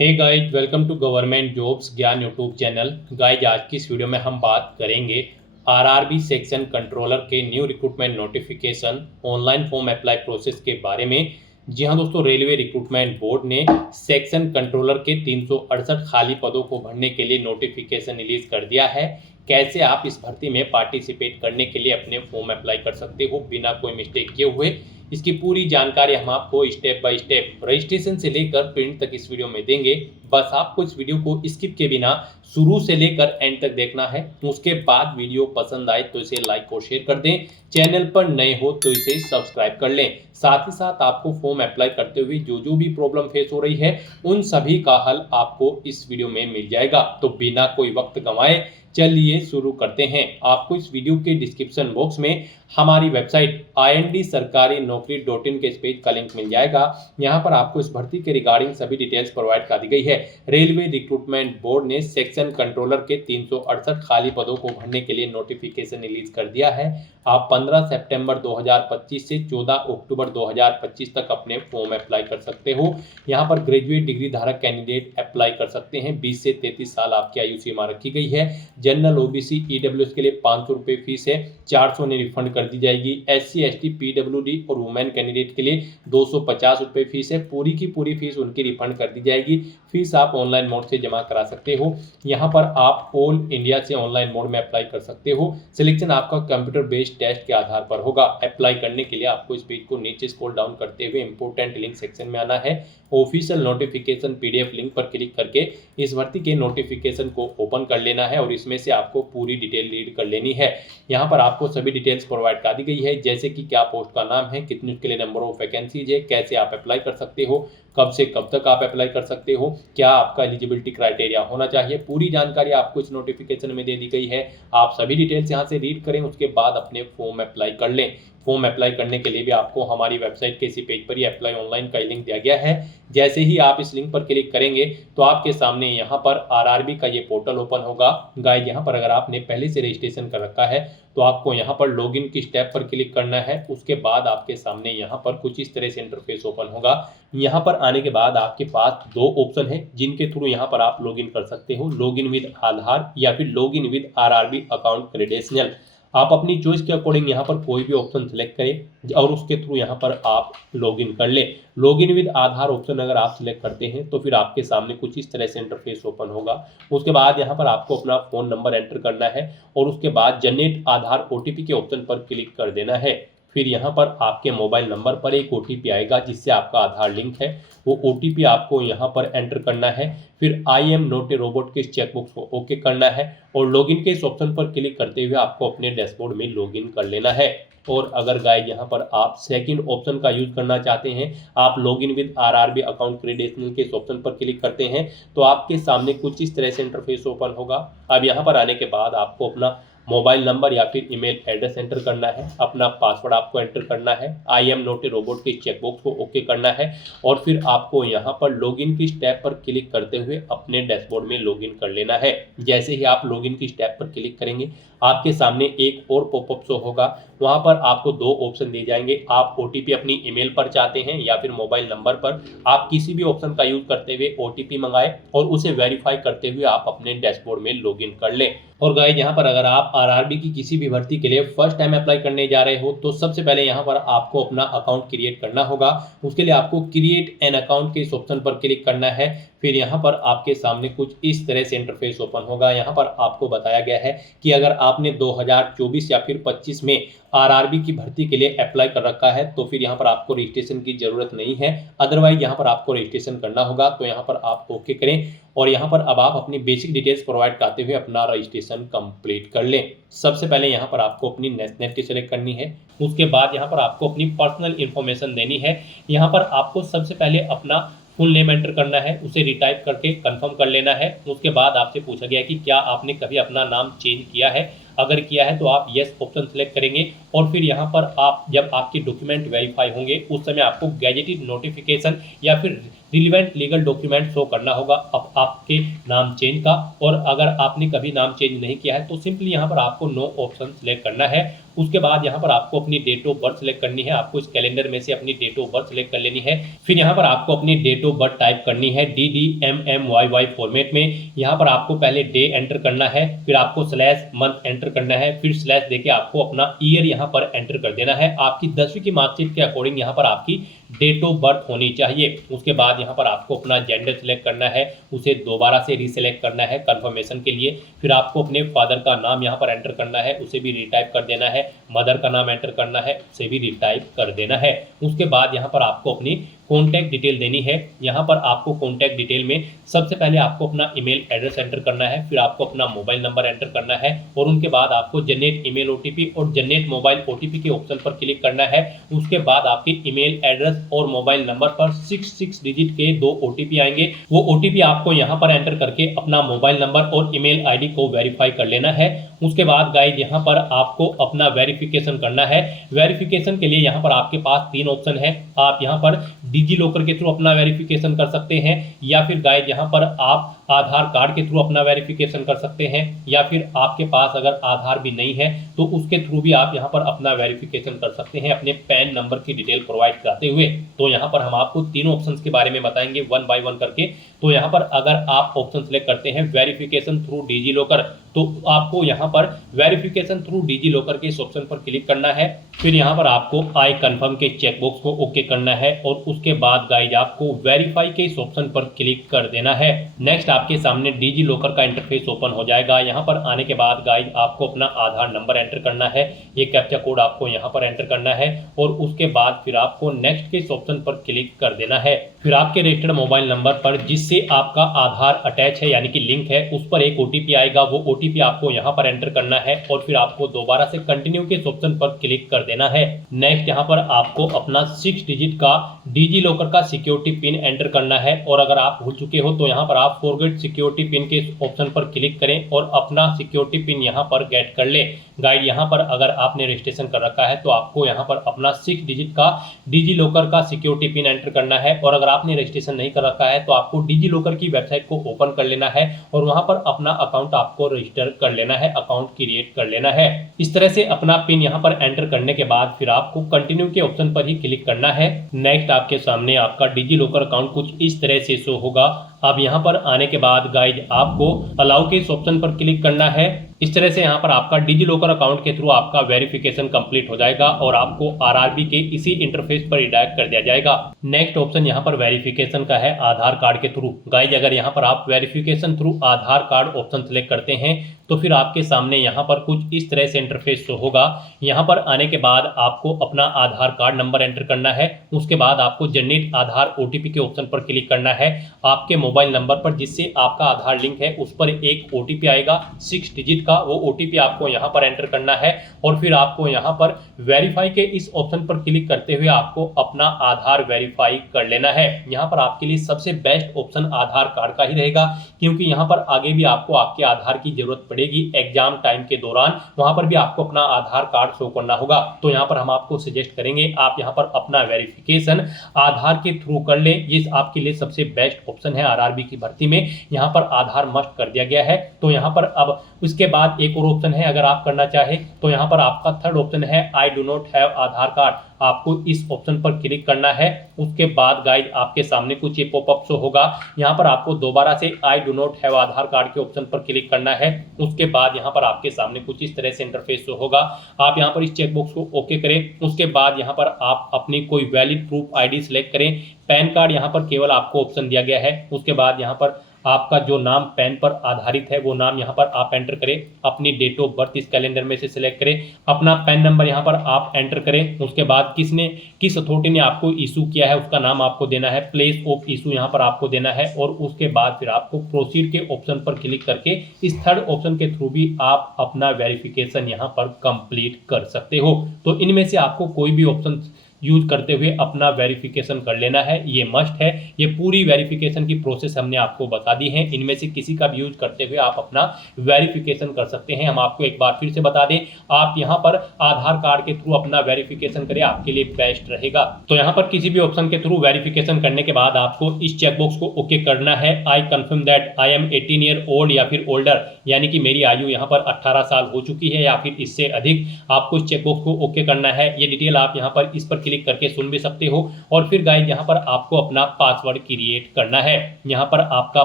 Hey guys, welcome to government jobs Gyan YouTube channel. Guys, आज की इस वीडियो में हम बात करेंगे आरआरबी सेक्शन कंट्रोलर के new recruitment notification online form apply process के बारे में। जी हाँ दोस्तों, रेलवे रिक्रूटमेंट बोर्ड ने सेक्शन कंट्रोलर के 368 खाली पदों को भरने के लिए नोटिफिकेशन रिलीज कर दिया है। कैसे आप इस भर्ती में पार्टिसिपेट करने के लिए अपने फॉर्म अप्लाई कर सकते हो बिना कोई मिस्टेक किए हुए, इसकी पूरी जानकारी हम आपको स्टेप बाय स्टेप रजिस्ट्रेशन से लेकर प्रिंट तक इस वीडियो में देंगे। बस आपको इस वीडियो को स्किप के बिना शुरू से लेकर एंड तक देखना है। उसके बाद वीडियो पसंद आए तो इसे लाइक और शेयर कर दें। चैनल पर नए हो तो इसे सब्सक्राइब कर लें। साथ ही साथ आपको फॉर्म अप्लाई करते हुए जो जो भी प्रॉब्लम फेस हो रही है उन सभी का हल आपको इस वीडियो में मिल जाएगा। तो बिना कोई वक्त गंवाए चलिए शुरू करते हैं। आपको इस वीडियो के डिस्क्रिप्शन बॉक्स में हमारी वेबसाइट ind-sarkari-naukri.in के इस पेज का लिंक मिल जाएगा। यहाँ पर आपको इस भर्ती के रिगार्डिंग सभी डिटेल्स प्रोवाइड कर दी गई है। रेलवे रिक्रूटमेंट बोर्ड ने सेक्शन कंट्रोलर के 368 खाली पदों को भरने के लिए नोटिफिकेशन रिलीज कर दिया है। आप 15 सितंबर 2025 से 14 अक्टूबर 2025 तक अपने फॉर्म अप्लाई कर सकते हो। यहाँ पर ग्रेजुएट डिग्री धारक कैंडिडेट अप्लाई कर सकते हैं। 20 से 33 साल आपकी आयु सीमा रखी गई है। जनरल ओबीसी ईडब्ल्यूएस के लिए 500 रुपये फीस है, 400 ने रिफंड कर दी जाएगी। एससी एसटी पीडब्ल्यूडी और वुमेन कैंडिडेट के लिए 250 रुपये फीस है, पूरी की पूरी फीस उनकी रिफंड कर दी जाएगी। फीस आप ऑनलाइन मोड से जमा करा सकते हो। यहाँ पर आप ऑल इंडिया से ऑनलाइन मोड में अप्लाई कर सकते हो। सिलेक्शन आपका कंप्यूटर बेस्ड टेस्ट के आधार पर होगा। अप्लाई करने के लिए आपको इस पेज को नीचे स्क्रॉल डाउन करते हुए इंपोर्टेंट लिंक सेक्शन में आना है। ऑफिशियल नोटिफिकेशन पीडीएफ लिंक पर क्लिक करके इस भर्ती के नोटिफिकेशन को ओपन कर लेना है और इसमें से आपको पूरी डिटेल रीड कर लेनी है। यहाँ पर आपको सभी डिटेल्स प्रोवाइड कर दी गई है, जैसे कि क्या पोस्ट का नाम है, कितनी उसके लिए नंबर ऑफ वैकेंसीज है, कैसे आप अप्लाई कर सकते हो, कब से कब तक आप अप्लाई कर सकते हो, क्या आपका एलिजिबिलिटी क्राइटेरिया होना चाहिए। पूरी जानकारी आपको इस नोटिफिकेशन में दे दी गई है। आप सभी डिटेल्स यहाँ से रीड करें, उसके बाद अपने फॉर्म अप्लाई कर लें। फॉर्म अप्लाई करने के लिए भी आपको हमारी वेबसाइट के इसी पेज पर ही अप्लाई ऑनलाइन का लिंक दिया गया है। जैसे ही आप इस लिंक पर क्लिक करेंगे तो आपके सामने यहाँ पर आरआरबी का ये पोर्टल ओपन होगा। गाइस, यहाँ पर अगर आपने पहले से रजिस्ट्रेशन कर रखा है तो आपको यहाँ पर लॉगिन की स्टेप पर क्लिक करना है। उसके बाद आपके सामने यहाँ पर कुछ इस तरह से इंटरफेस ओपन होगा। यहाँ पर आने के बाद आपके पास दो ऑप्शन है जिनके थ्रू यहाँ पर आप लॉगिन कर सकते हो, लॉगिन विद आधार या फिर login with RRB account credential. आप अपनी चॉइस के अकॉर्डिंग यहाँ पर कोई भी ऑप्शन सेलेक्ट करें और उसके थ्रू यहाँ पर आप लॉगिन कर लें। लॉगिन विद आधार ऑप्शन अगर आप सिलेक्ट करते हैं तो फिर आपके सामने कुछ इस तरह से इंटरफेस ओपन होगा। उसके बाद यहाँ पर आपको अपना फ़ोन नंबर एंटर करना है और उसके बाद जनरेट आधार ओटीपी के ऑप्शन पर क्लिक कर देना है। फिर यहाँ पर आपके मोबाइल नंबर पर एक ओटीपी आएगा जिससे आपका आधार लिंक है। वो ओटीपी आपको यहाँ पर एंटर करना है। फिर I am not a robot के इस चेकबॉक्स को ओके करना है और लॉगिन के इस ऑप्शन पर क्लिक करते हुए आपको अपने डैशबोर्ड में लॉगिन कर लेना है। और अगर गाइस यहाँ पर आप सेकंड ऑप्शन का यूज करना चाहते हैं, आप login with RRB account credential के इस ऑप्शन पर क्लिक करते हैं तो आपके सामने कुछ इस तरह से इंटरफेस ओपन होगा। अब यहाँ पर आने के बाद आपको अपना मोबाइल नंबर या फिर ईमेल एड्रेस एंटर करना है, अपना पासवर्ड आपको एंटर करना है, I am not a robot के चेकबॉक्स को ओके करना है और फिर आपको यहाँ पर लॉगिन की स्टेप पर क्लिक करते हुए अपने डैशबोर्ड में लॉगिन कर लेना है। जैसे ही आप लॉगिन की स्टेप पर क्लिक करेंगे आपके सामने एक और पॉपअप शो होगा। वहाँ पर आपको दो ऑप्शन दिए जाएंगे, आप ओटीपी अपनी ईमेल पर चाहते हैं या फिर मोबाइल नंबर पर। आप किसी भी ऑप्शन का यूज करते हुए ओटीपी मंगाएं और उसे वेरीफाई करते हुए आप अपने डैशबोर्ड में लॉगिन कर लें। और गाइस, यहाँ पर अगर आप आरआरबी की किसी भी भर्ती के लिए फर्स्ट टाइम अप्लाई करने जा रहे हो तो सबसे पहले यहाँ पर आपको अपना अकाउंट क्रिएट करना होगा। उसके लिए आपको क्रिएट एन अकाउंट के इस ऑप्शन पर क्लिक करना है। फिर यहाँ पर आपके सामने कुछ इस तरह से इंटरफेस ओपन होगा। यहाँ पर आपको बताया गया है कि अगर आपने 2024 या फिर 25 में आरआरबी की भर्ती के लिए अप्लाई कर रखा है तो फिर यहाँ पर आपको रजिस्ट्रेशन की जरूरत नहीं है। अदरवाइज यहाँ पर आपको रजिस्ट्रेशन करना होगा। तो यहाँ पर आप ओके करें और यहाँ पर अब आप अपनी बेसिक डिटेल्स प्रोवाइड करते हुए अपना रजिस्ट्रेशन कंप्लीट कर लें। सबसे पहले यहाँ पर आपको अपनी नेशनलिटी सेलेक्ट करनी है। उसके बाद यहाँ पर आपको अपनी पर्सनल इन्फॉर्मेशन देनी है। यहाँ पर आपको सबसे पहले अपना फुल नेम एंटर करना है, उसे रिटाइप करके कंफर्म कर लेना है। उसके बाद आपसे पूछा गया कि क्या आपने कभी अपना नाम चेंज किया है। अगर किया है तो आप येस ऑप्शन सेलेक्ट करेंगे और फिर यहाँ पर आप जब आपके डॉक्यूमेंट वेरीफाई होंगे उस समय आपको गैजेटेड नोटिफिकेशन या फिर रिलीवेंट लीगल डॉक्यूमेंट शो करना होगा अब आपके नाम चेंज का। और अगर आपने कभी नाम चेंज नहीं किया है तो सिंपली यहाँ पर आपको नो ऑप्शन सेलेक्ट करना है। उसके बाद यहाँ पर आपको अपनी डेट ऑफ बर्थ सेलेक्ट करनी है। आपको इस कैलेंडर में से अपनी डेट ऑफ बर्थ सेलेक्ट कर लेनी है। फिर यहाँ पर आपको अपनी डेट ऑफ बर्थ टाइप करनी है DDMMYY फॉर्मेट में। यहाँ पर आपको पहले डे एंटर करना है, फिर आपको स्लैश मंथ एंटर करना है, फिर स्लैश देके आपको अपना ईयर यहाँ पर एंटर कर देना है। आपकी 10वीं की मार्कशीट के अकॉर्डिंग यहाँ पर आपकी डेट ऑफ बर्थ होनी चाहिए। उसके बाद यहाँ पर आपको अपना जेंडर सेलेक्ट करना है, उसे दोबारा से रीसेलेक्ट करना है कंफर्मेशन के लिए। फिर आपको अपने फादर का नाम यहाँ पर एंटर करना है, उसे भी रीटाइप कर देना है। मदर का नाम एंटर करना है, उसे भी रीटाइप कर देना है। उसके बाद यहाँ पर आपको अपनी कॉन्टैक्ट डिटेल देनी है। यहाँ पर आपको कॉन्टैक्ट डिटेल में सबसे पहले आपको अपना ईमेल एड्रेस एंटर करना है, फिर आपको अपना मोबाइल नंबर एंटर करना है और उनके बाद आपको जनरेट ईमेल ओटीपी और जनरेट मोबाइल ओटीपी के ऑप्शन पर क्लिक करना है। उसके बाद आपके ईमेल एड्रेस और मोबाइल नंबर पर 6 डिजिट के 2 ओटीपी आएंगे। वो ओटीपी आपको यहाँ पर एंटर करके अपना मोबाइल नंबर और ईमेल आईडी को वेरीफाई कर लेना है। उसके बाद गाइज यहाँ पर आपको अपना वेरिफिकेशन करना है। वेरिफिकेशन के लिए यहाँ पर आपके पास 3 ऑप्शन है। आप यहाँ पर डिजी लॉकर के थ्रू अपना वेरिफिकेशन कर सकते हैं, या फिर गाइज यहाँ पर आप आधार कार्ड के थ्रू अपना वेरिफिकेशन कर सकते हैं, या फिर आपके पास अगर आधार भी नहीं है तो उसके थ्रू भी आप यहाँ पर अपना वेरिफिकेशन कर सकते हैं अपने पैन नंबर की डिटेल प्रोवाइड कराते हुए। तो यहाँ पर हम आपको तीनों ऑप्शंस के बारे में बताएंगे 1 बाय 1 करके। तो यहाँ पर अगर आप ऑप्शन सेलेक्ट करते हैं वेरिफिकेशन थ्रू डिजी लॉकर, तो आपको यहाँ पर वेरिफिकेशन थ्रू डिजी लॉकर के इस ऑप्शन पर क्लिक करना है। फिर यहाँ पर आपको आई कंफर्म के चेकबॉक्स को ओके करना है और उसके बाद गाइज आपको वेरीफाई के इस ऑप्शन पर क्लिक कर देना है। नेक्स्ट आपके सामने डिजी लॉकर का इंटरफेस ओपन हो जाएगा। यहाँ पर आने के बाद गाइज आपको अपना आधार नंबर एंटर करना है, ये कैप्चा कोड आपको यहाँ पर एंटर करना है और उसके बाद फिर आपको नेक्स्ट के इस ऑप्शन पर क्लिक कर देना है। फिर आपके रजिस्टर्ड मोबाइल नंबर पर जिससे आपका आधार अटैच है यानी कि लिंक है, उस पर एक ओटीपी आएगा। वो ओटीपी आपको यहाँ पर एंटर करना है और फिर आपको दोबारा से कंटिन्यू के इस ऑप्शन पर क्लिक कर देना है। नेक्स्ट यहाँ पर आपको अपना 6 डिजिट का डिजी लॉकर का सिक्योरिटी पिन एंटर करना है और अगर आप भूल चुके हो तो यहाँ पर आप फॉरगेट सिक्योरिटी पिन के ऑप्शन पर क्लिक करें और अपना सिक्योरिटी पिन यहाँ पर गेट कर ले। गाइड यहाँ पर अगर आपने रजिस्ट्रेशन कर रखा है तो आपको यहाँ पर अपना 6 डिजिट का डिजी लॉकर का सिक्योरिटी पिन एंटर करना है और अगर आपने रजिस्ट्रेशन नहीं कर रखा है तो आपको डिजी लॉकर की वेबसाइट को ओपन कर लेना है और वहां पर अपना अकाउंट आपको रजिस्टर कर लेना है, अकाउंट क्रिएट कर लेना है। इस तरह से अपना पिन यहाँ पर एंटर करने के बाद फिर आपको कंटिन्यू के ऑप्शन पर ही क्लिक करना है। नेक्स्ट आपके सामने आपका डिजी लॉकर अकाउंट कुछ इस तरह से शो होगा। अब यहाँ पर आने के बाद गाइज आपको अलाउ के इस ऑप्शन पर क्लिक करना है। इस तरह से यहाँ पर आपका डिजी लॉकर अकाउंट के थ्रू आपका वेरिफिकेशन कंप्लीट हो जाएगा और आपको आरआरबी के इसी इंटरफेस पर रिडायरेक्ट कर दिया जाएगा। नेक्स्ट ऑप्शन यहाँ पर वेरिफिकेशन का है आधार कार्ड के थ्रू। गाइज अगर यहाँ पर आप वेरिफिकेशन थ्रू आधार कार्ड ऑप्शन सेलेक्ट करते हैं तो फिर आपके सामने यहाँ पर कुछ इस तरह से इंटरफेस शो होगा। यहाँ पर आने के बाद आपको अपना आधार कार्ड नंबर एंटर करना है। उसके बाद आपको जनरेट आधार ओटीपी के ऑप्शन पर क्लिक करना है। आपके मोबाइल नंबर पर जिससे आपका आधार लिंक है उस पर एक ओटीपी आएगा 6 डिजिट का, वो ओटीपी आपको यहाँ पर एंटर करना है और फिर आपको यहाँ पर वेरीफाई के इस ऑप्शन पर क्लिक करते हुए आपको अपना आधार वेरीफाई कर लेना है। यहाँ पर आपके लिए सबसे बेस्ट ऑप्शन आधार कार्ड का ही रहेगा, क्योंकि यहाँ पर आगे भी आपको आपके आधार की जरूरत पड़ेगी एग्जाम टाइम के दौरान, वहां पर भी आपको अपना आधार कार्ड शो करना होगा। तो यहाँ पर हम आपको सजेस्ट करेंगे आप यहाँ पर अपना वेरिफिकेशन आधार के थ्रू कर लें। ये आपके लिए सबसे बेस्ट ऑप्शन है। आरआरबी की भर्ती में यहाँ पर आधार मस्ट कर दिया गया है। तो यहाँ पर अब उसके बाद एक और ऑप्शन है, अगर आप करना चाहे तो यहाँ पर आपका थर्ड ऑप्शन है I do not have Aadhaar card. आपको इस ऑप्शन पर क्लिक करना है। उसके बाद गाइड आपके सामने कुछ ये पॉपअप शो होगा। यहाँ पर आपको दोबारा से I do not have Aadhaar card के ऑप्शन पर क्लिक करना है। उसके बाद यहाँ पर आपके सामने कुछ इस तरह से इंटरफेस शो होगा। आप यहाँ पर इस चेकबॉक्स को ओके करें। उसके बाद यहाँ पर आप अपनी कोई वैलिड प्रूफ आईडी सिलेक्ट करें। पैन कार्ड यहाँ पर केवल आपको ऑप्शन दिया गया है। उसके बाद यहाँ पर आपका जो नाम पैन पर आधारित है वो नाम यहाँ पर आप एंटर करें। अपनी डेट ऑफ बर्थ इस कैलेंडर में से सिलेक्ट करें। अपना पैन नंबर यहाँ पर आप एंटर करें। उसके बाद किस अथॉरिटी ने आपको इशू किया है उसका नाम आपको देना है। प्लेस ऑफ इशू यहाँ पर आपको देना है और उसके बाद फिर आपको प्रोसीड के ऑप्शन पर क्लिक करके इस थर्ड ऑप्शन के थ्रू भी आप अपना वेरिफिकेशन यहाँ पर कंप्लीट कर सकते हो। तो इनमें से आपको कोई भी ऑप्शन यूज करते हुए अपना वेरिफिकेशन कर लेना है, ये मस्ट है। ये पूरी वेरिफिकेशन की प्रोसेस हमने आपको बता दी है, इनमें से किसी का भी यूज करते हुए आप अपना वेरिफिकेशन कर सकते हैं। हम आपको एक बार फिर से बता दें, आप यहाँ पर आधार कार्ड के थ्रू अपना वेरिफिकेशन करें, आपके लिए बेस्ट रहेगा। तो यहाँ पर किसी भी ऑप्शन के थ्रू वेरिफिकेशन करने के बाद आपको इस चेकबॉक्स को ओके करना है, I confirm that I am 18 year old या फिर ओल्डर, यानी कि मेरी आयु यहाँ पर 18 साल हो चुकी है या फिर इससे अधिक। आपको इस चेकबॉक्स को ओके करना है। ये डिटेल आप यहाँ पर इस पर क्लिक करके सुन भी सकते हो। और फिर गाइस यहाँ पर आपको अपना पासवर्ड क्रिएट करना है। यहाँ पर आपका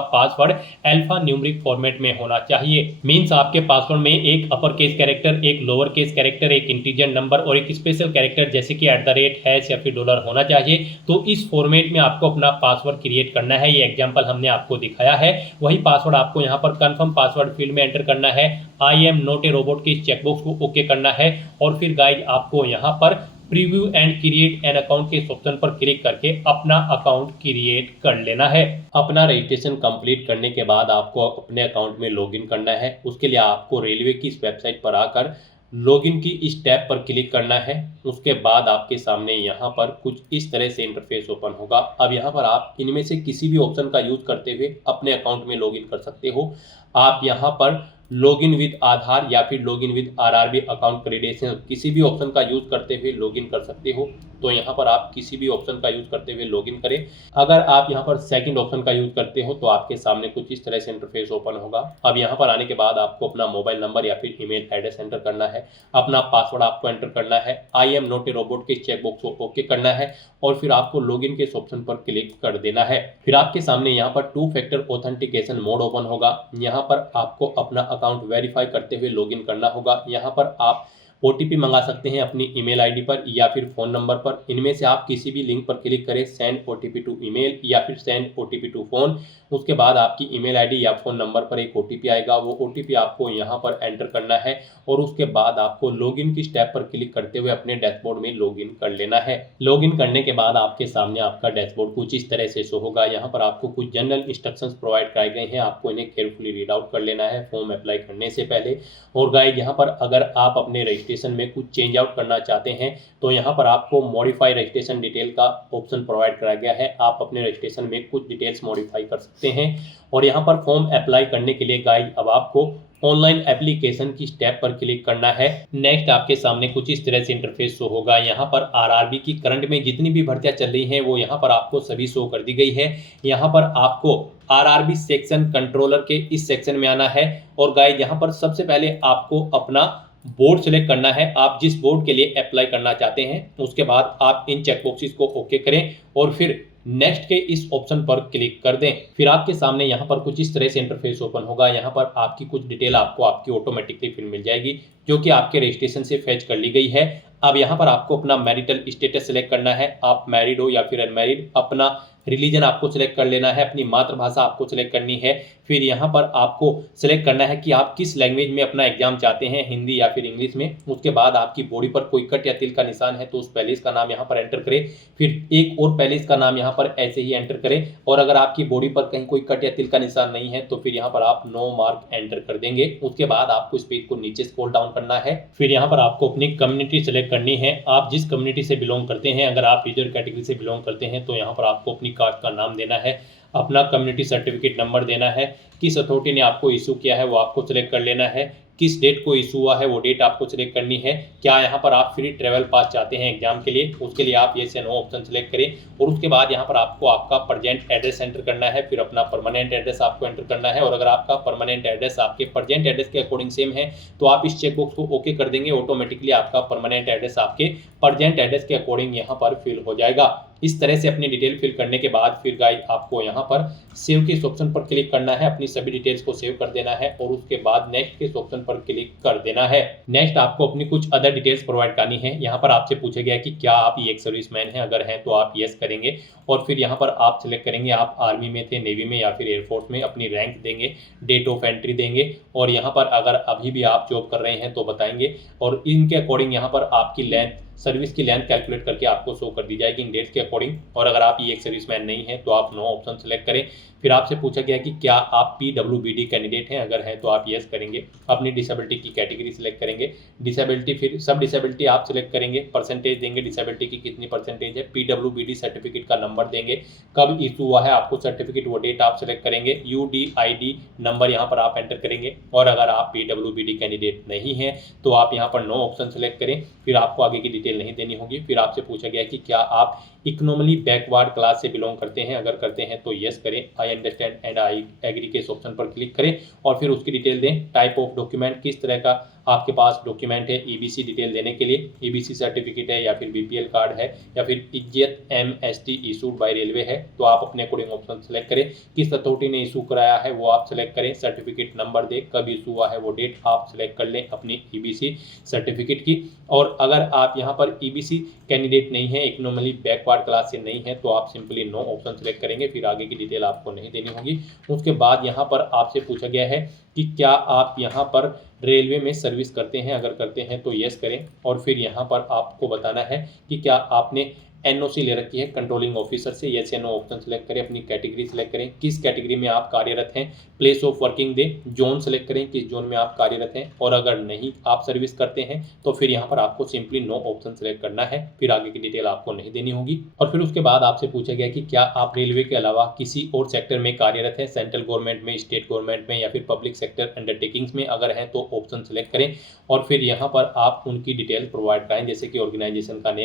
पासवर्ड अल्फा न्यूमेरिक फॉर्मेट में होना चाहिए। मींस आपके पासवर्ड में एक अपर केस कैरेक्टर, एक लोअर केस कैरेक्टर, एक इंटीजर नंबर और एक स्पेशल कैरेक्टर जैसे कि @ हैश या फिर डॉलर होना चाहिए। तो इस फॉर्मेट में आपको अपना पासवर्ड क्रिएट करना है। ये एग्जांपल हमने आपको दिखाया है। वही पासवर्ड आपको यहाँ पर कंफर्म पासवर्ड फील्ड में एंटर करना है। I am not a robot के इस चेकबॉक्स को ओके करना है। और फिर गाइस आपको यहाँ पर preview and create an account के इस ऑप्शन पर क्लिक करके अपना अकाउंट क्रिएट कर लेना है। अपना रजिस्ट्रेशन कंप्लीट करने के बाद आपको अपने अकाउंट में लॉगिन करना है। उसके लिए आपको रेलवे की इस वेबसाइट पर आकर लॉगिन की इस टैब पर क्लिक करना है। उसके बाद आपके सामने यहाँ पर कुछ इस तरह से इंटरफेस ओपन होगा। अब यहाँ पर आप इनमें से किसी भी ऑप्शन का यूज करते हुए अपने अकाउंट में लॉगिन कर सकते हो। आप यहाँ पर लॉगिन विद आधार या फिर login with RRB account credential किसी भी ऑप्शन का यूज करते हुए लॉगिन कर सकते हो। तो यहाँ पर आप किसी भी ऑप्शन का यूज करते हुए लॉगिन करें। अगर आप यहाँ पर सेकंड ऑप्शन का यूज करते हो तो आपके सामने कुछ इस तरह से इंटरफेस ओपन होगा। अब यहाँ पर आने के बाद आपको अपना मोबाइल नंबर या फिर ईमेल एड्रेस एंटर करना है। अपना पासवर्ड आपको एंटर करना है। I am not a robot के चेकबॉक्स को ओके करना है और फिर आपको लॉगिन के इस ऑप्शन पर क्लिक कर देना है। फिर आपके सामने यहाँ पर 2 फैक्टर ऑथेंटिकेशन मोड ओपन होगा। यहाँ पर आपको अपना अकाउंट वेरीफाई करते हुए लॉगिन करना होगा। यहाँ पर आप OTP मंगा सकते हैं अपनी ईमेल आईडी पर या फिर फ़ोन नंबर पर। इनमें से आप किसी भी लिंक पर क्लिक करें, सेंड OTP टू ईमेल या फिर सेंड OTP टू फ़ोन। उसके बाद आपकी ईमेल आईडी या फ़ोन नंबर पर एक OTP आएगा। वो OTP आपको यहाँ पर एंटर करना है और उसके बाद आपको लॉगिन की स्टेप पर क्लिक करते हुए अपने डैशबोर्ड में लॉगिन कर लेना है। लॉगिन करने के बाद आपके सामने आपका डैशबोर्ड कुछ इस तरह से शो होगा। यहाँ पर आपको कुछ जनरल इंस्ट्रक्शंस प्रोवाइड कराए गए हैं। आपको इन्हें केयरफुली रीड आउट कर लेना है फॉर्म अप्लाई करने से पहले। और गाइस यहाँ पर अगर आप अपने रजिस्ट्रेशन में कुछ चेंज आउट करना चाहते हैं तो यहाँ पर आपको मॉडिफाई रजिस्ट्रेशन डिटेल का ऑप्शन प्रोवाइड कराया गया है। आप अपने रजिस्ट्रेशन में कुछ डिटेल्स मॉडिफाई कर सकते हैं। और यहाँ पर फॉर्म अप्लाई करने के लिए गाइस अब आपको ऑनलाइन एप्लीकेशन की स्टेप पर क्लिक करना है। नेक्स्ट आपके सामने कुछ इस तरह से इंटरफेस शो होगा। यहाँ पर आरआरबी की करंट में जितनी भी भर्तियां चल रही हैं वो यहाँ पर आपको सभी शो कर दी गई है। यहाँ पर आपको आरआरबी सेक्शन कंट्रोलर के इस सेक्शन में आना है। और गाइस यहाँ पर सबसे पहले आपको अपना बोर्ड सेलेक्ट करना है। आप जिस बोर्ड के लिए अप्लाई करना चाहते हैं उसके बाद आप इन चेकबॉक्सेस को ओके करें और फिर नेक्स्ट के इस ऑप्शन पर क्लिक कर दें। फिर आपके सामने यहाँ पर कुछ इस तरह से इंटरफेस ओपन होगा। यहाँ पर आपकी कुछ डिटेल आपको आपकी ऑटोमेटिकली फिर मिल जाएगी जो कि आपके रजिस्ट्रेशन से फेच कर ली गई है। अब यहाँ पर आपको अपना मैरिटल स्टेटस सेलेक्ट करना है। आप मैरिड हो या फिर अनमैरिड। अपना रिलीजन आपको सिलेक्ट कर लेना है। अपनी मातृभाषा आपको सिलेक्ट करनी है। फिर यहाँ पर आपको सिलेक्ट करना है कि आप किस लैंग्वेज में अपना एग्जाम चाहते हैं, हिंदी या फिर इंग्लिश में। उसके बाद आपकी बॉडी पर कोई कट या तिल का निशान है तो उस पैलेस का नाम यहाँ पर एंटर करें। फिर एक और पैलेस का नाम यहाँ पर ऐसे ही एंटर करें। और अगर आपकी बॉडी पर कहीं कोई कट या तिल का निशान नहीं है तो फिर यहाँ पर आप नो मार्क एंटर कर देंगे। उसके बाद आपको इस पेज को नीचे स्क्रॉल डाउन करना है। फिर यहाँ पर आपको अपनी कम्युनिटी सेलेक्ट करनी है। आप जिस कम्युनिटी से बिलोंग करते हैं, अगर आप रीजनल कैटेगरी से बिलोंग करते हैं तो यहाँ पर आपको अपनी कास्ट का नाम देना है, अपना कम्युनिटी सर्टिफिकेट नंबर देना है, किस अथॉरिटी ने आपको इशू किया है वो आपको सिलेक्ट कर लेना है, किस डेट को इशू हुआ है वो डेट आपको सिलेक्ट करनी है, क्या यहाँ पर आप फ्री ट्रेवल पास चाहते हैं एग्जाम के लिए, उसके लिए आप येस या नो ऑप्शन सेलेक्ट करें। और उसके बाद यहाँ पर आपको आपका प्रेजेंट एड्रेस एंटर करना है, फिर अपना परमानेंट एड्रेस आपको एंटर करना है। और अगर आपका परमानेंट एड्रेस आपके प्रेजेंट एड्रेस के अकॉर्डिंग सेम है तो आप इस चेकबॉक्स को ओके कर देंगे। ऑटोमेटिकली आपका परमानेंट एड्रेस आपके प्रेजेंट एड्रेस के अकॉर्डिंग यहाँ पर फिल हो जाएगा। इस तरह से अपनी डिटेल फिल करने के बाद फिर गाइस आपको यहाँ पर सेव के इस ऑप्शन पर क्लिक करना है, अपनी सभी डिटेल्स को सेव कर देना है और उसके बाद नेक्स्ट के इस ऑप्शन पर क्लिक कर देना है। नेक्स्ट आपको अपनी कुछ अदर डिटेल्स प्रोवाइड करनी है। यहाँ पर आपसे पूछा गया कि क्या आप एक सर्विसमैन हैं, अगर हैं तो आप यस करेंगे। और फिर यहाँ पर आप सिलेक्ट करेंगे आप आर्मी में थे, नेवी में या फिर एयरफोर्स में, अपनी रैंक देंगे, डेट ऑफ एंट्री देंगे और यहाँ पर अगर अभी भी आप जॉब कर रहे हैं तो बताएंगे और इनके अकॉर्डिंग यहाँ पर आपकी लेंथ सर्विस की लेंथ कैलकुलेट करके आपको शो कर दी जाएगी इन डेट्स के अकॉर्डिंग। और अगर आप ये एक सर्विसमैन नहीं है तो आप नो ऑप्शन सेलेक्ट करें। फिर आपसे पूछा गया कि क्या आप PWBD कैंडिडेट हैं, अगर हैं तो आप येस करेंगे। अपनी डिसेबिलिटी की कैटेगरी सेलेक्ट करेंगे, डिसेबिलिटी फिर सब डिसेबिलिटी आप सेलेक्ट करेंगे, परसेंटेज देंगे डिसेबिलिटी की कितनी परसेंटेज है, PWBD सर्टिफिकेट का नंबर देंगे, कब इशू हुआ है आपको सर्टिफिकेट वो डेट आप सेलेक्ट करेंगे, UDID नंबर यहाँ पर आप एंटर करेंगे। और अगर आप PWBD कैंडिडेट नहीं है तो आप यहाँ पर नो ऑप्शन सेलेक्ट करें। फिर आपको आगे की डिटेल नहीं देनी होगी। फिर आपसे पूछा गया कि क्या आप इकोनॉमिकली बैकवर्ड क्लास से बिलोंग करते हैं, अगर करते हैं तो यस करें, I understand and I agree के इस ऑप्शन पर क्लिक करें और फिर उसकी डिटेल दें। टाइप ऑफ डॉक्यूमेंट, किस तरह का आपके पास डॉक्यूमेंट है, EBC डिटेल देने के लिए, EBC सर्टिफिकेट है या फिर BPL कार्ड है या फिर इज्जत MST इशूड बाय रेलवे है, तो आप अपने अकॉर्डिंग ऑप्शन सेलेक्ट करें। किस अथॉरिटी ने इशू कराया है वो आप सेलेक्ट करें, सर्टिफिकेट नंबर दे, कब इशू हुआ है वो डेट आप सेलेक्ट कर लें अपनी EBC सर्टिफिकेट की। और अगर आप यहाँ पर EBC कैंडिडेट नहीं है, इकोनॉमिकली बैकवर्ड क्लास से नहीं है, तो आप सिंपली नो ऑप्शन सेलेक्ट करेंगे। फिर आगे की डिटेल आपको नहीं देनी होगी। उसके बाद यहाँ पर आपसे पूछा गया है कि क्या आप यहाँ पर रेलवे में सर्विस करते हैं, अगर करते हैं तो यस करें। और फिर यहाँ पर आपको बताना है कि क्या आपने NOC ले रखी है कंट्रोलिंग ऑफिसर से, यस या नो ऑप्शन सेलेक्ट करें। अपनी कैटेगरी सेलेक्ट करें, किस कैटेगरी में आप कार्यरत हैं, place of working they, zone select करें किस जोन में आप कार्यरत हैं। और अगर नहीं आप सर्विस करते हैं तो फिर यहाँ पर आपको सिंपली नो ऑप्शन सेलेक्ट करना है। फिर आगे की डिटेल आपको नहीं देनी होगी। और फिर उसके बाद आपसे पूछा गया कि क्या आप रेलवे के अलावा किसी और सेक्टर में कार्यरत हैं, सेंट्रल गवर्नमेंट में, स्टेट गवर्नमेंट में या फिर पब्लिक सेक्टर अंडरटेकिंग्स में, अगर हैं तो ऑप्शन सेलेक्ट करें। और फिर यहाँ पर आप उनकी डिटेल प्रोवाइड कराएं, जैसे कि ऑर्गेनाइजेशन का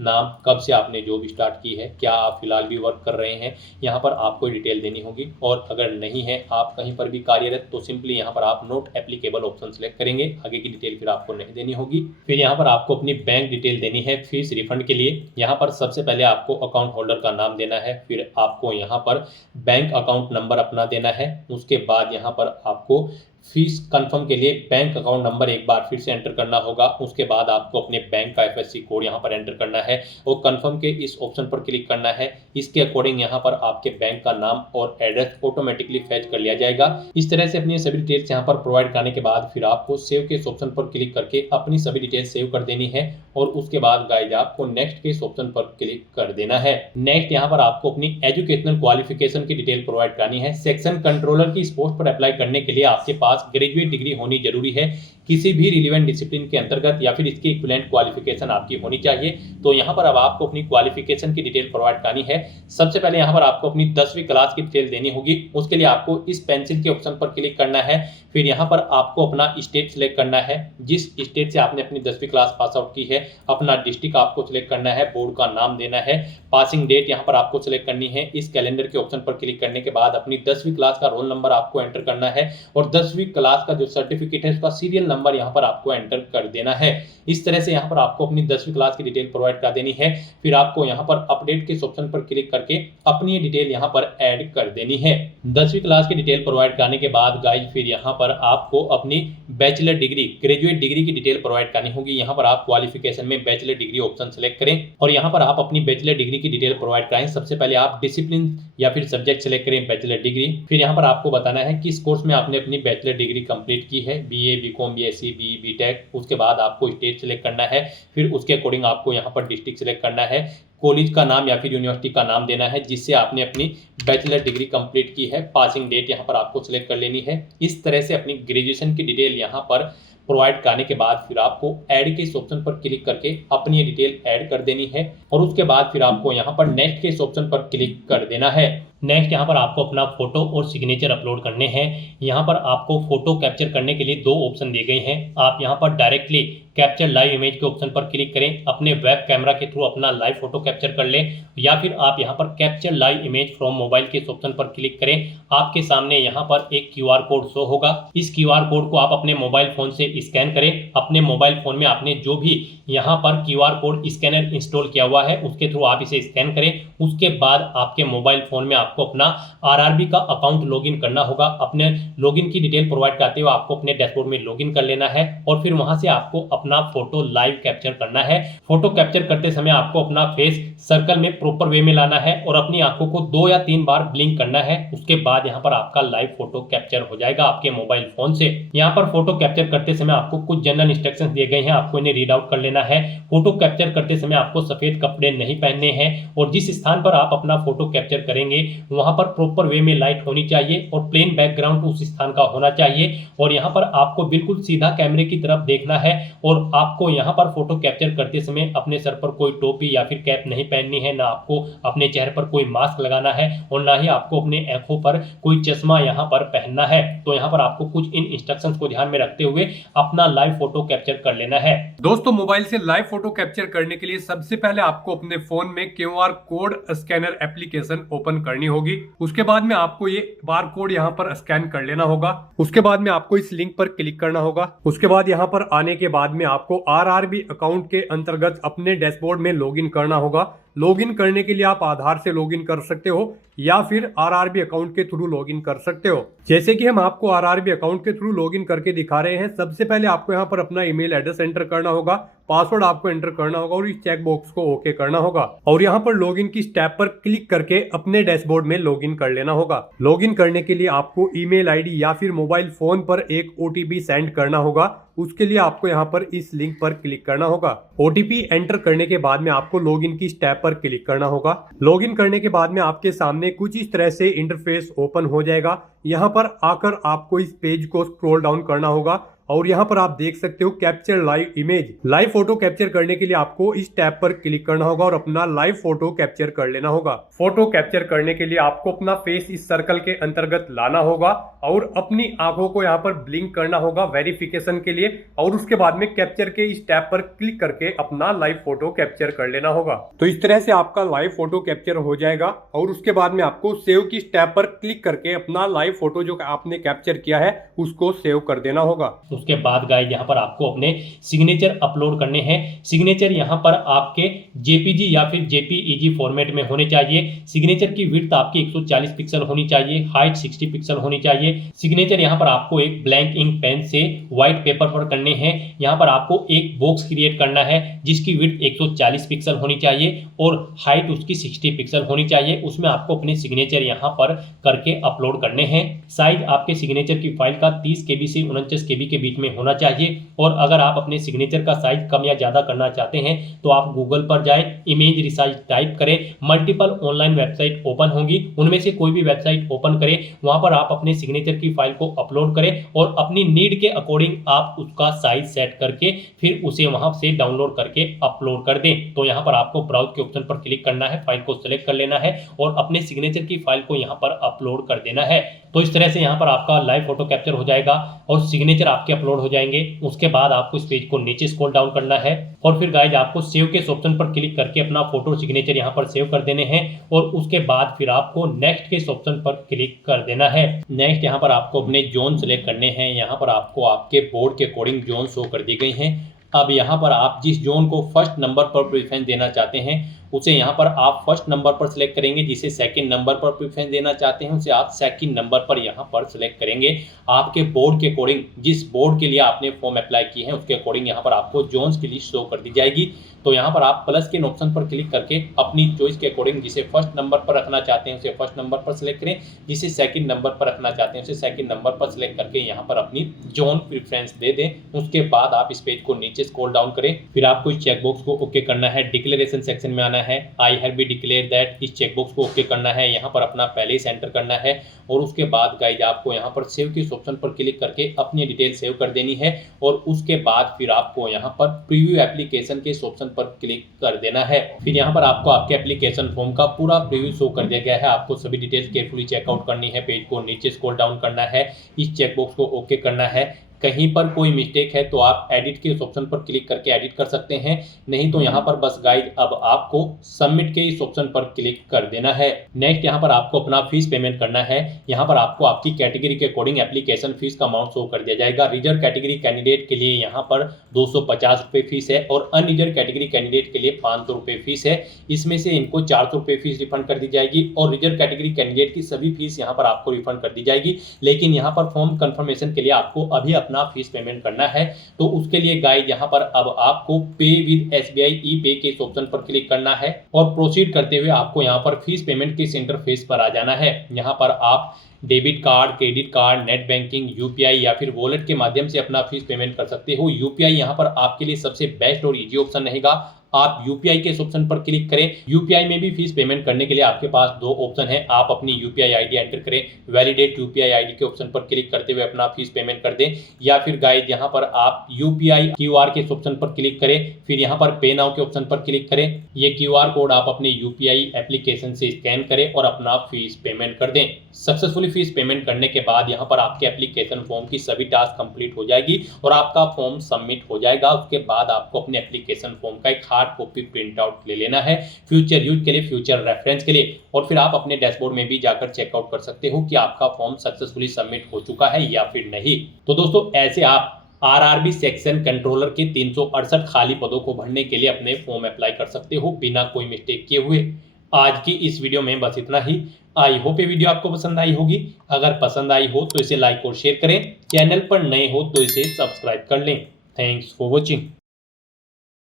नाम, कब से आपने जॉब स्टार्ट की है, क्या आप फिलहाल भी वर्क कर रहे हैं, यहाँ पर आपको डिटेल देनी होगी। और अगर नहीं है आप कहीं पर भी कार्यरत तो सिंपली यहाँ पर आप नॉट एप्लीकेबल ऑप्शन सेलेक्ट करेंगे। आगे की डिटेल फिर आपको नहीं देनी होगी। फिर यहाँ पर आपको अपनी बैंक डिटेल देनी है फीस रिफंड के लिए। यहाँ पर सबसे पहले आपको अकाउंट होल्डर का नाम देना है, फिर आपको यहाँ पर बैंक अकाउंट नंबर अपना देना है। उसके बाद यहाँ पर आपको फीस कंफर्म के लिए बैंक अकाउंट नंबर एक बार फिर से एंटर करना होगा। उसके बाद आपको अपने बैंक का FSC कोड यहाँ पर एंटर करना है और कंफर्म के इस ऑप्शन पर क्लिक करना है। इसके अकॉर्डिंग यहाँ पर आपके बैंक का नाम और एड्रेस ऑटोमेटिकली फैच कर लिया जाएगा। इस तरह से अपनी सभी डिटेल्स यहाँ पर प्रोवाइड करने के बाद फिर आपको सेव के इस ऑप्शन पर क्लिक करके अपनी सभी डिटेल्स सेव कर देनी है। और उसके बाद गाइज आपको नेक्स्ट के इस ऑप्शन पर क्लिक कर देना है। नेक्स्ट यहाँ पर आपको अपनी एजुकेशनल क्वालिफिकेशन की डिटेल प्रोवाइड करनी है। सेक्शन कंट्रोलर की इस पोस्ट पर अप्लाई करने के लिए आपके पास ग्रेजुएट डिग्री होनी जरूरी है, किसी भी रिलेवेंट डिसिप्लिन के अंतर्गत या फिर इसकी इक्विवेलेंट क्वालिफिकेशन आपकी होनी चाहिए। तो यहाँ पर अब आपको अपनी क्वालिफिकेशन की डिटेल प्रोवाइड करनी है। सबसे पहले यहाँ पर आपको अपनी 10वीं क्लास की डिटेल देनी होगी। उसके लिए आपको इस पेंसिल के ऑप्शन पर क्लिक करना है। फिर यहाँ पर आपको अपना स्टेट सिलेक्ट करना है, जिस स्टेट से आपने अपनी 10वीं क्लास पास आउट की है। अपना डिस्ट्रिक्ट आपको सिलेक्ट करना है, बोर्ड का नाम देना है, पासिंग डेट यहाँ पर आपको सिलेक्ट करनी है। इस कैलेंडर के ऑप्शन पर क्लिक करने के बाद अपनी 10वीं क्लास का रोल नंबर आपको एंटर करना है और 10वीं क्लास का जो सर्टिफिकेट है उसका सीरियल नंबर यहाँ पर आपको एंटर कर देना है। इस तरह से यहाँ पर आपको अपनी 10वीं क्लास की डिटेल प्रोवाइड कर देनी है। फिर आपको यहाँ पर अपडेट के ऑप्शन पर क्लिक करके अपनी डिटेल यहाँ पर ऐड कर देनी है। 10वीं क्लास की डिटेल प्रोवाइड करने के बाद गाइज फिर यहाँ पर आपको अपनी बैचलर डिग्री, ग्रेजुएट डिग्री की डिटेल प्रोवाइड करनी होगी। यहाँ पर आप क्वालिफिकेशन में बैचलर डिग्री ऑप्शन सेलेक्ट करें और यहाँ पर आप अपनी बैचलर डिग्री की डिटेल प्रोवाइड कराएं। सबसे पहले आप डिसिप्लिन या फिर सब्जेक्ट सेलेक्ट करें बैचलर डिग्री। फिर यहाँ पर आपको बताना है किस कोर्स में आपने अपनी बैचलर डिग्री कंप्लीट की है, BA, BCom, BSc, BE, BTech। उसके बाद आपको स्टेट सेलेक्ट करना है। फिर उसके अकॉर्डिंग आपको यहाँ पर डिस्ट्रिक्ट सेलेक्ट करना है, कॉलेज का नाम या फिर यूनिवर्सिटी का नाम देना है जिससे आपने अपनी बैचलर डिग्री कंप्लीट की है। पासिंग डेट यहाँ पर आपको सिलेक्ट कर लेनी है। इस तरह से अपनी ग्रेजुएशन की डिटेल यहाँ पर प्रोवाइड करने के बाद फिर आपको ऐड के इस ऑप्शन पर क्लिक करके अपनी ये डिटेल ऐड कर देनी है और उसके बाद फिर आपको यहाँ पर नेक्स्ट के इस ऑप्शन पर क्लिक कर देना है। नेक्स्ट यहाँ पर आपको अपना फोटो और सिग्नेचर अपलोड करने हैं। यहाँ पर आपको फोटो कैप्चर करने के लिए 2 ऑप्शन दिए गए हैं। आप यहाँ पर डायरेक्टली कैप्चर लाइव इमेज के ऑप्शन पर क्लिक करें, अपने वेब कैमरा के थ्रू अपना लाइव फोटो कैप्चर कर लें, या फिर आप यहाँ पर capture live image from mobile के ऑप्शन पर क्लिक करें। आपके सामने यहाँ पर एक QR कोड शो होगा। इस QR कोड को आप अपने मोबाइल फोन से स्कैन करें। अपने मोबाइल फोन में आपने जो भी यहाँ पर QR कोड स्कैनर इंस्टॉल किया हुआ है उसके थ्रू आप इसे स्कैन करें। उसके बाद आपके मोबाइल फोन में आपको अपना RRB का अकाउंट लॉगिन करना होगा। अपने लॉगिन की डिटेल प्रोवाइड करते हुए आपको अपने डैशबोर्ड में लॉगिन कर लेना है और फिर वहां से आपको अपना फोटो लाइव कैप्चर करना है। फोटो कैप्चर करते समय आपको अपना फेस सर्कल में प्रॉपर वे में लाना है और अपनी आंखों को 2 या 3 बार ब्लिंक करना है। उसके बाद यहाँ पर आपका लाइव फोटो कैप्चर हो जाएगा आपके मोबाइल फोन से। यहाँ पर फोटो कैप्चर करते समय आपको कुछ जनरल इंस्ट्रक्शंस दिए गए हैं, आपको इन्हें रीड आउट कर लेना है। फोटो कैप्चर करते समय आपको सफेद कपड़े नहीं पहनने हैं और जिस स्थान पर आप अपना फोटो कैप्चर करेंगे वहां पर प्रॉपर वे में लाइट होनी चाहिए और प्लेन बैकग्राउंड उस स्थान का होना चाहिए। और यहाँ पर आपको बिल्कुल सीधा कैमरे की तरफ देखना है और आपको यहाँ पर फोटो कैप्चर करते समय अपने सर पर कोई टोपी या फिर कैप नहीं पहननी है, ना आपको अपने चेहरे पर कोई मास्क लगाना है और ना ही आपको अपने आंखों पर कोई चश्मा यहाँ पर पहनना है। तो यहाँ पर आपको कुछ इन इंस्ट्रक्शंस को ध्यान में रखते हुए अपना लाइव फोटो कैप्चर कर लेना है। दोस्तों, मोबाइल से लाइव फोटो कैप्चर करने के लिए सबसे पहले आपको अपने फोन में QR code scanner application open करनी होगी। उसके बाद में आपको ये बार कोड यहाँ पर स्कैन कर लेना होगा। उसके बाद में आपको इस लिंक पर क्लिक करना होगा। उसके बाद यहाँ पर आने के बाद में आपको RRB अकाउंट के अंतर्गत अपने डैशबोर्ड में लॉगिन करना होगा। लॉगिन करने के लिए आप आधार से लॉगिन कर सकते हो या फिर RRB अकाउंट के थ्रू लॉगिन कर सकते हो। जैसे कि हम आपको RRB अकाउंट के थ्रू लॉगिन करके दिखा रहे हैं। सबसे पहले आपको यहाँ पर अपना ईमेल एड्रेस एंटर करना होगा, पासवर्ड आपको एंटर करना होगा और इस चेक बॉक्स को ओके करना होगा और यहाँ पर लॉगिन की स्टेप पर क्लिक करके अपने डैशबोर्ड में लॉगिन कर लेना होगा। लॉगिन करने के लिए आपको ईमेल आईडी या फिर मोबाइल फोन पर एक OTP सेंड करना होगा। उसके लिए आपको यहाँ पर इस लिंक पर क्लिक करना होगा। OTP एंटर करने के बाद में आपको लॉगिन की स्टेप पर क्लिक करना होगा। लॉगिन करने के बाद में आपके सामने कुछ इस तरह से इंटरफेस ओपन हो जाएगा। यहाँ पर आकर आपको इस पेज को स्क्रॉल डाउन करना होगा और यहाँ पर आप देख सकते हो capture live image. Live photo capture करने के लिए आपको इस टैब पर क्लिक करना होगा और अपना लाइव फोटो कैप्चर कर लेना होगा। फोटो कैप्चर करने के लिए आपको अपना फेस इस सर्कल के अंतर्गत लाना होगा और अपनी आंखों को यहाँ पर ब्लिंक करना होगा वेरिफिकेशन के लिए और उसके बाद में कैप्चर के इस टैब पर क्लिक करके अपना लाइव फोटो कैप्चर कर लेना होगा। तो इस तरह से आपका लाइव फोटो कैप्चर हो जाएगा और उसके बाद में आपको सेव की टैब पर क्लिक करके अपना लाइव फोटो जो आपने कैप्चर किया है उसको सेव कर देना होगा। उसके बाद गाइस यहाँ पर आपको अपने सिग्नेचर अपलोड करने हैं। सिग्नेचर यहाँ पर आपके JPG या फिर JPEG फॉर्मेट में होने चाहिए। सिग्नेचर की विड्थ आपकी 140 पिक्सल होनी चाहिए, हाइट 60 पिक्सल होनी चाहिए। सिग्नेचर यहाँ पर आपको एक ब्लैंक इंक पेन से व्हाइट पेपर पर करने हैं। यहाँ पर आपको एक बॉक्स क्रिएट करना है जिसकी विड्थ 140 पिक्सल होनी चाहिए और हाइट उसकी 60 पिक्सल होनी चाहिए। उसमें आपको अपने सिग्नेचर यहाँ पर करके अपलोड करने हैं। साइज आपके सिग्नेचर की फाइल का 30 KB से 49 KB के बीच में होना चाहिए और अगर आप अपने सिग्नेचर का साइज कम या ज्यादा करना चाहते हैं तो आप गूगल पर जाएं, इमेज रिसाइज टाइप करें, मल्टीपल ऑनलाइन वेबसाइट ओपन होंगी, उनमें से कोई भी वेबसाइट ओपन करें, वहां पर आप अपने सिग्नेचर की फाइल को अपलोड करें और अपनी नीड के अकॉर्डिंग आप उसका साइज सेट करके फिर उसे वहां से डाउनलोड करके अपलोड कर दें। तो यहाँ पर आपको ब्राउज के ऑप्शन पर क्लिक करना है, फाइल को सिलेक्ट कर लेना है और अपने सिग्नेचर की फाइल को यहाँ पर अपलोड कर देना है। तो इस तरह से यहाँ पर आपका लाइव फोटो कैप्चर हो जाएगा और सिग्नेचर आपके अपलोड हो जाएंगे। उसके बाद आपको इस पेज को नीचे स्क्रॉल डाउन करना है और फिर गाइज आपको सेव के ऑप्शन पर क्लिक करके अपना फोटो सिग्नेचर यहाँ पर सेव कर देने हैं और उसके बाद फिर आपको नेक्स्ट के ऑप्शन पर क्लिक कर देना है। नेक्स्ट यहाँ पर आपको अपने जोन सेलेक्ट करने हैं। यहाँ पर आपको आपके बोर्ड के अकॉर्डिंग जोन शो कर दी गई हैं। अब यहाँ पर आप जिस जोन को फर्स्ट नंबर पर प्रेफरेंस देना चाहते हैं उसे यहाँ पर आप फर्स्ट नंबर पर सिलेक्ट करेंगे। जिसे सेकंड नंबर पर प्रेफरेंस देना चाहते हैं उसे आप सेकंड नंबर पर यहाँ पर सिलेक्ट करेंगे। आपके बोर्ड के अकॉर्डिंग, जिस बोर्ड के लिए आपने फॉर्म अप्लाई की है उसके अकॉर्डिंग यहाँ पर आपको जोन्स की लिस्ट शो कर दी जाएगी। तो यहाँ पर आप प्लस के ऑप्शन पर क्लिक करके अपनी चॉइस के अकॉर्डिंग जिसे फर्स्ट नंबर पर रखना चाहते हैं उसे फर्स्ट नंबर पर सिलेक्ट करें, जिसे सेकंड नंबर पर रखना चाहते हैं उसे सेकंड नंबर पर सिलेक्ट करके यहाँ पर अपनी जोन प्रेफरेंस दे दें। उसके बाद आप इस पेज को नीचे स्क्रॉल डाउन करें, फिर आपको इस चेकबॉक्स को ओके करना है। डिक्लेरेशन सेक्शन में आना है, I have be declare that, इस चेकबॉक्स को ओके करना है। यहाँ पर अपना पहले सेंटर करना है और उसके बाद गाइज आपको यहाँ पर सेव के ऑप्शन पर क्लिक करके अपनी डिटेल सेव कर देनी है और उसके बाद फिर आपको यहाँ पर प्रीव्यू एप्लीकेशन के ऑप्शन पर क्लिक कर देना है। फिर यहाँ पर आपको आपके एप्लीकेशन फॉर्म का पूरा प्रीव्यू शो कर दिया गया है। आपको सभी डिटेल्स केयरफुली चेकआउट करनी है, पेज को नीचे स्क्रॉल डाउन करना है, इस चेकबॉक्स को ओके करना है। कहीं पर कोई मिस्टेक है तो आप एडिट के इस ऑप्शन पर क्लिक करके एडिट कर सकते हैं, नहीं तो यहाँ पर बस गाइड अब आपको सबमिट के इस ऑप्शन पर क्लिक कर देना है। नेक्स्ट यहाँ पर आपको अपना फीस पेमेंट करना है। यहाँ पर आपको आपकी कैटेगरी के अकॉर्डिंग एप्लीकेशन फीस का अमाउंट शो कर दिया जाएगा। रिजर्व कैटेगरी कैंडिडेट के लिए यहाँ पर 250 रुपये फीस है और अनरिजर्व कैटेगरी कैंडिडेट के लिए 500 रुपये फीस है। इसमें से इनको 400 रुपये फीस रिफंड कर दी जाएगी और रिजर्व कैटेगरी कैंडिडेट की सभी फीस यहाँ पर आपको रिफंड कर दी जाएगी। लेकिन यहाँ पर फॉर्म कंफर्मेशन के लिए आपको अभी अपना अपना फीस पेमेंट करना है तो उसके लिए गाइस यहाँ पर अब आपको पे विद SBI ई पे के इस ऑप्शन पर क्लिक करना है और प्रोसीड करते हुए आपको यहाँ पर फीस पेमेंट के इस इंटरफेस पर आ जाना है। यहाँ पर आप debit card, credit card, net banking, UPI या फिर वॉलेट के माध्यम से अपना फीस पेमेंट कर सकते हो। यूपीआई यहाँ पर आपके लिए सबसे बेस्ट और इजी ऑप्शन रहेगा। आप यूपीआई के इस ऑप्शन पर क्लिक करें। यूपीआई में भी फीस पेमेंट करने के लिए आपके पास दो ऑप्शन है। आप अपनी यूपीआई आईडी एंटर करें, वैलिडेट यूपीआई आईडी के ऑप्शन पर क्लिक करते हुए अपना फीस पेमेंट कर दें, या फिर गाइस यहाँ पर आप यूपीआई क्यूआर के इस ऑप्शन पर क्लिक करें, फिर यहाँ पर पे नाउ के ऑप्शन पर क्लिक करें। ये क्यूआर कोड आप अपने यूपीआई एप्लीकेशन से स्कैन करें और अपना फीस पेमेंट कर दें। सक्सेसफुली फीस पेमेंट करने के बाद यहाँ पर आपके एप्लीकेशन फॉर्म की सभी टास्क कंप्लीट हो जाएगी और आपका फॉर्म सबमिट हो जाएगा। उसके बाद आपको अपने एप्लीकेशन फॉर्म का एक हार्ड कॉपी प्रिंट आउट ले लेना है फ्यूचर यूज के लिए, फ्यूचर रेफरेंस के लिए, और फिर आप अपने डैशबोर्ड में भी जाकर चेकआउट कर सकते हो कि आपका फॉर्म सक्सेसफुली सबमिट हो चुका है या फिर नहीं। तो दोस्तों ऐसे आप आरआरबी सेक्शन कंट्रोलर के 368 खाली पदों को भरने के लिए अपने फॉर्म अप्लाई कर सकते हो बिना कोई मिस्टेक किए हुए। आज की इस वीडियो में बस इतना ही। आई होप ये वीडियो आपको पसंद आई होगी। अगर पसंद आई हो तो इसे लाइक और शेयर करें, चैनल पर नए हो तो इसे सब्सक्राइब कर लें। Thanks for watching.